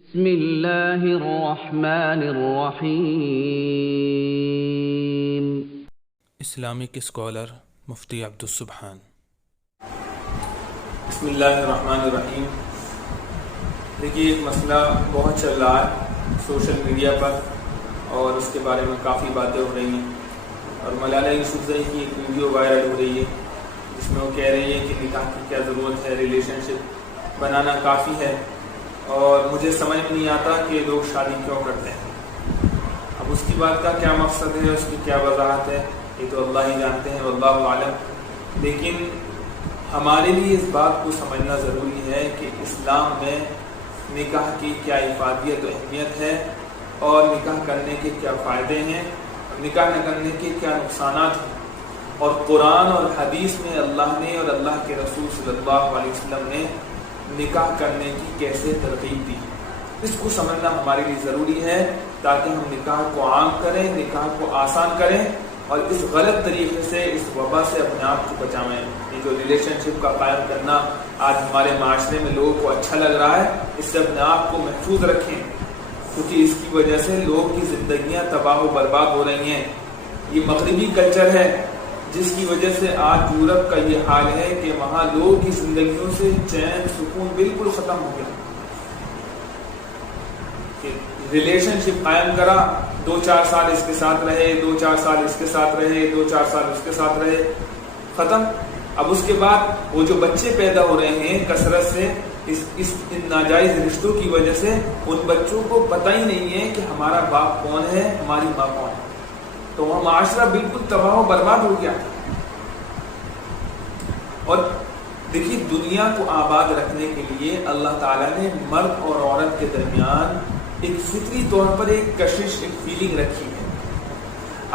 بسم اللہ الرحمن الرحیم۔ اسلامک اسکالر مفتی عبدالسبحان۔ بسم اللہ الرحمن الرحیم۔ دیکھیے، ایک مسئلہ بہت چل رہا ہے سوشل میڈیا پر اور اس کے بارے میں کافی باتیں ہو رہی ہیں، اور ملالہ یوسفزئی کی ایک ویڈیو وائرل ہو رہی ہے جس میں وہ کہہ رہی ہے کہ نکاح کی کیا ضرورت ہے، ریلیشن شپ بنانا کافی ہے، اور مجھے سمجھ میں نہیں آتا کہ لوگ شادی کیوں کرتے ہیں۔ اب اس کی بات کا کیا مقصد ہے، اس کی کیا وضاحت ہے، یہ تو اللہ ہی جانتے ہیں، واللہ عالم۔ لیکن ہمارے لیے اس بات کو سمجھنا ضروری ہے کہ اسلام میں نکاح کی کیا افادیت و اہمیت ہے، اور نکاح کرنے کے کیا فائدے ہیں، اور نکاح نہ کرنے کے کیا نقصانات ہیں، اور قرآن اور حدیث میں اللہ نے اور اللہ کے رسول صلی اللہ علیہ وسلم نے نکاح کرنے کی کیسے ترغیب دی۔ اس کو سمجھنا ہمارے لیے ضروری ہے تاکہ ہم نکاح کو عام کریں، نکاح کو آسان کریں، اور اس غلط طریقے سے، اس وبا سے اپنے آپ کو بچائیں۔ یہ جو ریلیشن شپ کا قائم کرنا آج ہمارے معاشرے میں لوگوں کو اچھا لگ رہا ہے، اس سے اپنے آپ کو محفوظ رکھیں، کیونکہ اس کی وجہ سے لوگوں کی زندگیاں تباہ و برباد ہو رہی ہیں۔ یہ مغربی کلچر ہے جس کی وجہ سے آج یورپ کا یہ حال ہے کہ وہاں لوگوں کی زندگیوں سے چین سکون بالکل ختم ہو گیا۔ ریلیشن شپ قائم کرا، 2-4 سال اس کے ساتھ رہے، 2-4 سال اس کے ساتھ رہے، 2-4 سال اس کے ساتھ رہے، ختم۔ اب اس کے بعد وہ جو بچے پیدا ہو رہے ہیں کثرت سے ان ناجائز رشتوں کی وجہ سے، ان بچوں کو پتہ ہی نہیں ہے کہ ہمارا باپ کون ہے، ہماری ماں کون ہے، تو وہ معاشرہ بالکل تباہ و برباد ہو گیا۔ اور دیکھیے، دنیا کو آباد رکھنے کے لیے اللہ تعالیٰ نے مرد اور عورت کے درمیان ایک فطری طور پر ایک کشش، ایک فیلنگ رکھی ہے۔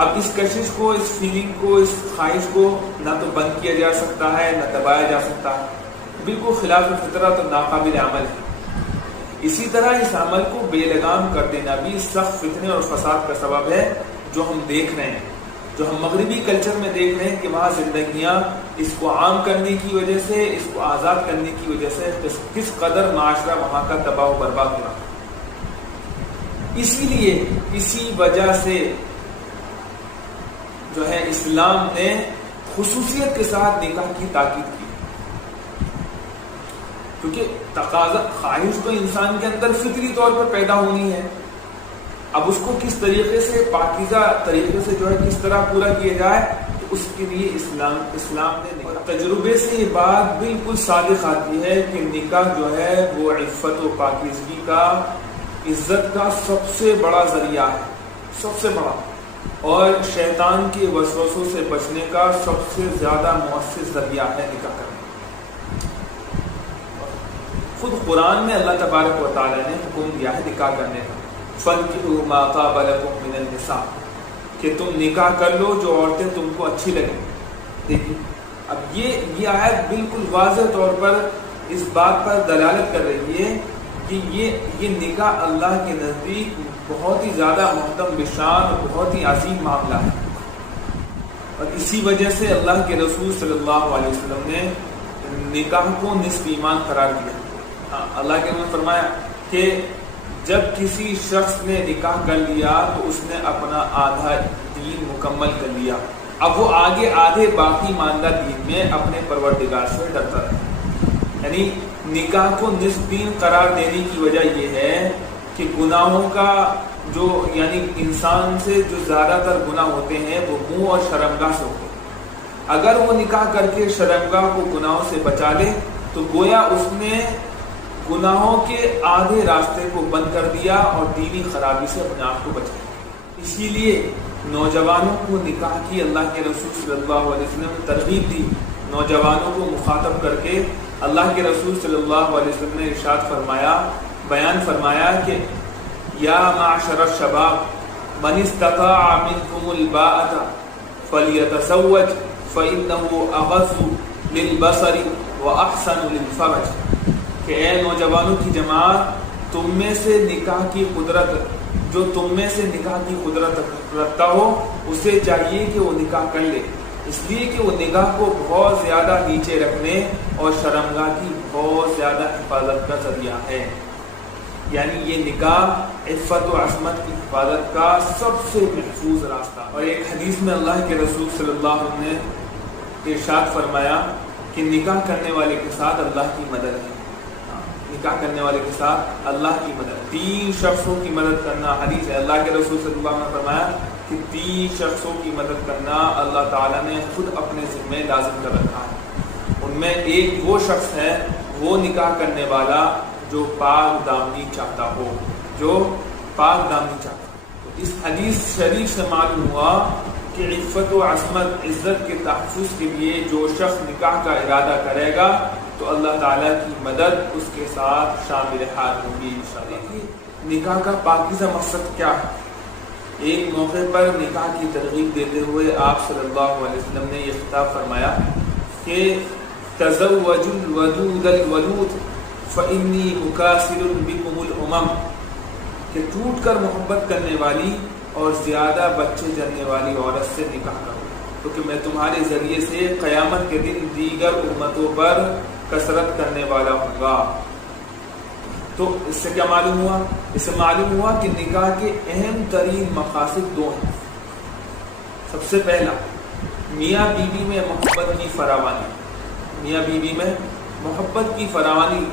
اب اس کشش کو، اس فیلنگ کو، اس خواہش کو نہ تو بند کیا جا سکتا ہے، نہ دبایا جا سکتا ہے، بالکل خلاف فطرت اور ناقابل عمل ہے۔ اسی طرح اس عمل کو بے لگام کر دینا بھی سخت فتنے اور فساد کا سبب ہے، جو ہم دیکھ رہے ہیں، جو ہم مغربی کلچر میں دیکھ رہے ہیں کہ وہاں زندگیاں اس کو عام کرنے کی وجہ سے، اس کو آزاد کرنے کی وجہ سے کس قدر معاشرہ وہاں کا تباہ و برباد ہوا۔ اسی لیے، اسی وجہ سے جو ہے اسلام نے خصوصیت کے ساتھ نکاح کی تاکید کی، کیونکہ تقاضا، خواہش تو انسان کے اندر فطری طور پر پیدا ہونی ہے۔ اب اس کو کس طریقے سے، پاکیزہ طریقے سے جو ہے کس طرح پورا کیا جائے، تو اس کے لیے اسلام نے تجربے سے یہ بات بالکل صادق آتی ہے کہ نکاح جو ہے وہ عفت و پاکیزگی کا، عزت کا سب سے بڑا ذریعہ ہے، سب سے بڑا، اور شیطان کے وسوسوں سے بچنے کا سب سے زیادہ مؤثر ذریعہ ہے نکاح کرنا۔ خود قرآن میں اللہ تبارک و تعالی نے حکم دیا ہے نکاح کرنے کا، فَانْكِحُوا مَا طَابَ لَكُم مِّنَ النِّسَاءِ، کہ تم نکاح کر لو جو عورتیں تم کو اچھی لگیں۔ دیکھیے، اب یہ آیت بالکل واضح طور پر اس بات پر دلالت کر رہی ہے کہ یہ نکاح اللہ کے نزدیک بہت ہی زیادہ محترم بشان اور بہت ہی عظیم معاملہ ہے، اور اسی وجہ سے اللہ کے رسول صلی اللہ علیہ وسلم نے نکاح کو نصف ایمان قرار دیا۔ اللہ کے نے فرمایا کہ جب کسی شخص نے نکاح کر لیا تو اس نے اپنا آدھا دین مکمل کر لیا، اب وہ آگے آدھے باقی ماندہ دین میں اپنے پروردگار سے ڈرتا رہے۔ یعنی نکاح کو نصف دین قرار دینے کی وجہ یہ ہے کہ گناہوں کا جو، یعنی انسان سے جو زیادہ تر گناہ ہوتے ہیں وہ منہ اور شرمگاہ سے ہوتے ہیں۔ اگر وہ نکاح کر کے شرمگاہ کو گناہوں سے بچا لے تو گویا اس نے گناہوں کے آدھے راستے کو بند کر دیا اور دینی خرابی سے اپنے آپ کو بچایا۔ اسی لیے نوجوانوں کو نکاح کی اللہ کے رسول صلی اللہ علیہ وسلم نے ترغیب دی۔ نوجوانوں کو مخاطب کر کے اللہ کے رسول صلی اللہ علیہ وسلم نے ارشاد فرمایا، بیان فرمایا کہ یا معشر الشباب من استطاع منکم الباءۃ فلیتزوج فإنہ اغض للبصر واحسن للفرج، کہ اے نوجوانوں کی جماعت، تم میں سے نکاح کی قدرت، جو تم میں سے نکاح کی قدرت رکھتا ہو اسے چاہیے کہ وہ نکاح کر لے، اس لیے کہ وہ نگاہ کو بہت زیادہ نیچے رکھنے اور شرمگاہ کی بہت زیادہ حفاظت کا ذریعہ ہے۔ یعنی یہ نکاح عفت و عصمت کی حفاظت کا سب سے محفوظ راستہ. اور ایک حدیث میں اللہ کے رسول صلی اللہ علیہ وسلم نے ارشاد فرمایا کہ نکاح کرنے والے کے ساتھ اللہ کی مدد ہے. نکاح کرنے والے کے ساتھ اللہ کی مدد, 3 شخصوں کی مدد کرنا. حدیث ہے اللہ کے رسول صلی اللہ علیہ وسلم نے فرمایا کہ 3 شخصوں کی مدد کرنا اللہ تعالیٰ نے خود اپنے ذمہ لازم کر رکھا ہے. ان میں ایک وہ شخص ہے, وہ نکاح کرنے والا جو پاک دامنی چاہتا ہو, جو پاک دامنی چاہتا ہو. تو اس حدیث شریف سے معلوم ہوا کہ عفت و عصمت, عزت کے تحفظ کے لیے جو شخص نکاح کا ارادہ کرے گا تو اللہ تعالیٰ کی مدد اس کے ساتھ شامل حال ہوگی انشاءاللہ. نکاح کا پاکیزہ مقصد کیا ہے؟ ایک موقع پر نکاح کی ترغیب دیتے ہوئے آپ صلی اللہ علیہ وسلم نے یہ خطاب فرمایا کہ تزوجوا الودود الولود فإنی مکاثر بکم الامم, کہ ٹوٹ کر محبت کرنے والی اور زیادہ بچے جننے والی عورت سے نکاح کرو, کیونکہ میں تمہارے ذریعے سے قیامت کے دن دیگر امتوں پر کثرت کرنے والا ہوں گا. تو اس سے کیا معلوم ہوا؟ اس سے معلوم ہوا کہ نکاح کے اہم ترین مقاصد 2 ہیں. سب سے پہلا, میاں بیوی میں محبت کی فراوانی. میاں بیوی میں محبت کی فراوانی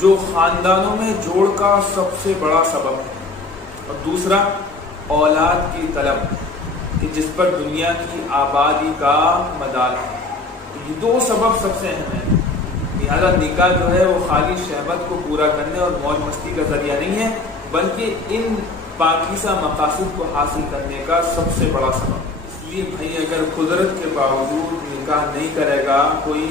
جو خاندانوں میں جوڑ کا سب سے بڑا سبب ہے. اور دوسرا, اولاد کی طلب, کہ جس پر دنیا کی آبادی کا مدار ہے. یہ 2 سبب سب سے اہم ہیں. لہذا نکاح جو ہے وہ خالی شہوت کو پورا کرنے اور موج مستی کا ذریعہ نہیں ہے, بلکہ ان پاکیزہ مقاصد کو حاصل کرنے کا سب سے بڑا سبب. اس لیے بھائی اگر قدرت کے باوجود نکاح نہیں کرے گا کوئی,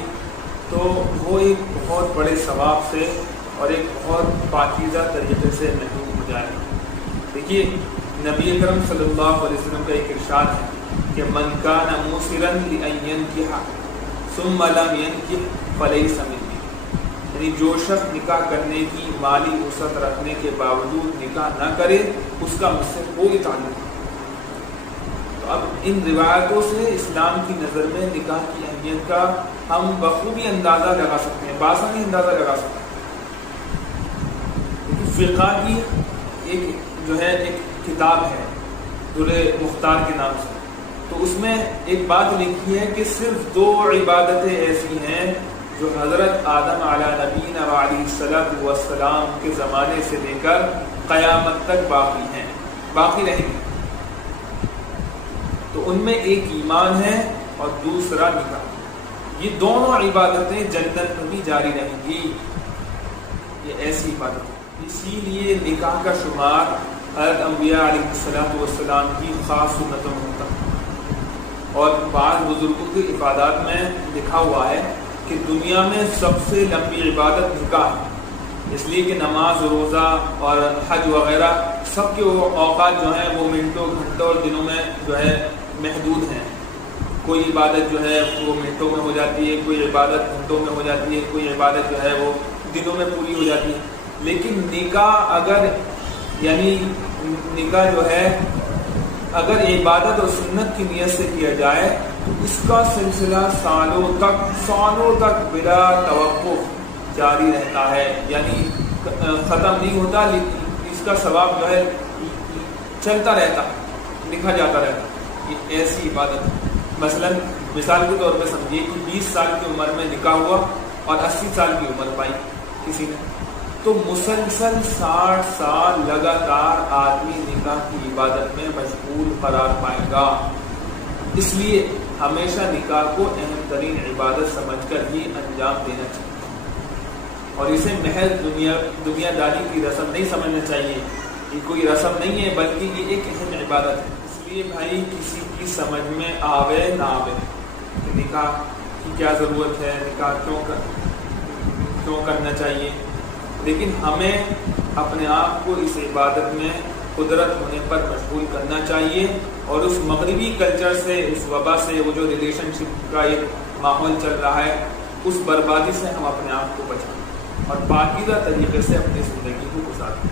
تو وہ ایک بہت بڑے ثواب سے اور ایک بہت پاکیزہ طریقے سے محروم ہو جائے گا. دیکھیے نبی اکرم صلی اللہ علیہ وسلم کا ایک ارشاد ہے کہ من کان موسرا لأن ينکح ثم لم ينکح فلیس منی, یعنی جو شخص نکاح کرنے کی مالی وسعت رکھنے کے باوجود نکاح نہ کرے اس کا مجھ سے کوئی تعلق نہیں. تو اب ان روایتوں سے اسلام کی نظر میں نکاح کی اہمیت کا ہم بخوبی اندازہ لگا سکتے ہیں, بآسانی اندازہ لگا سکتے ہیں. فقہ کی ایک جو ہے ایک کتاب ہے در مختار کے نام سے, تو اس میں ایک بات لکھی ہے کہ صرف 2 عبادتیں ایسی ہیں جو حضرت آدم علیہ نبینا علیہ الصلوۃ والسلام کے زمانے سے لے کر قیامت تک باقی ہیں, باقی رہیں گی. تو ان میں ایک ایمان ہے اور دوسرا نکاح. یہ دونوں عبادتیں جنت میں بھی جاری رہیں گی. یہ ایسی عبادت ہے. اسی لیے نکاح کا شمار حضرت انبیاء علیہ الصلوۃ والسلام کی خاص سنتوں میں ہوتا ہے. اور بعض بزرگوں کے افادات میں لکھا ہوا ہے کہ دنیا میں سب سے لمبی عبادت نکاح ہے, اس لیے کہ نماز, روزہ اور حج وغیرہ سب کے اوقات جو ہیں وہ منٹوں, گھنٹوں اور دنوں میں جو ہے محدود ہیں. کوئی عبادت جو ہے وہ منٹوں میں ہو جاتی ہے, کوئی عبادت گھنٹوں میں ہو جاتی ہے, کوئی عبادت جو ہے وہ دنوں میں پوری ہو جاتی ہے. لیکن نکاح اگر یعنی نکاح جو ہے اگر عبادت اور سنت کی نیت سے کیا جائے تو اس کا سلسلہ سالوں تک بلا توقف جاری رہتا ہے, یعنی ختم نہیں ہوتا, لیکن اس کا ثواب جو ہے چلتا رہتا ہے, لکھا جاتا رہتا ہے. یہ ایسی عبادت ہے. مثال کے طور پہ سمجھیے کہ 20 سال کی عمر میں نکاح ہوا اور 80 سال کی عمر پائی کسی نے, تو مسلسل 60 سال لگاتار آدمی نکاح کی عبادت میں مشغول قرار پائے گا. اس لیے ہمیشہ نکاح کو اہم ترین عبادت سمجھ کر ہی انجام دینا چاہیے, اور اسے محض دنیا داری کی رسم نہیں سمجھنا چاہیے. یہ کوئی رسم نہیں ہے بلکہ یہ ایک اہم عبادت ہے. اس لیے بھائی کسی کی سمجھ میں آوے نہ آوے کہ نکاح کی کیا ضرورت ہے, نکاح کیوں کرنا چاہیے, لیکن ہمیں اپنے آپ کو اس عبادت میں قدرت ہونے پر مشغول کرنا چاہیے, اور اس مغربی کلچر سے, اس وبا سے, وہ جو ریلیشن شپ کا ایک ماحول چل رہا ہے, اس بربادی سے ہم اپنے آپ کو بچائیں اور پاکیزہ طریقے سے اپنی زندگی کو گزاریں.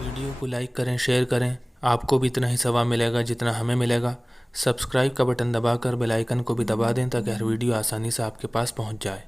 ویڈیو کو لائک کریں, شیئر کریں. آپ کو بھی اتنا ہی ثواب ملے گا جتنا ہمیں ملے گا. سبسکرائب کا بٹن دبا کر بیل آئیکن کو بھی دبا دیں تاکہ ہر ویڈیو آسانی سے آپ کے پاس پہنچ جائے.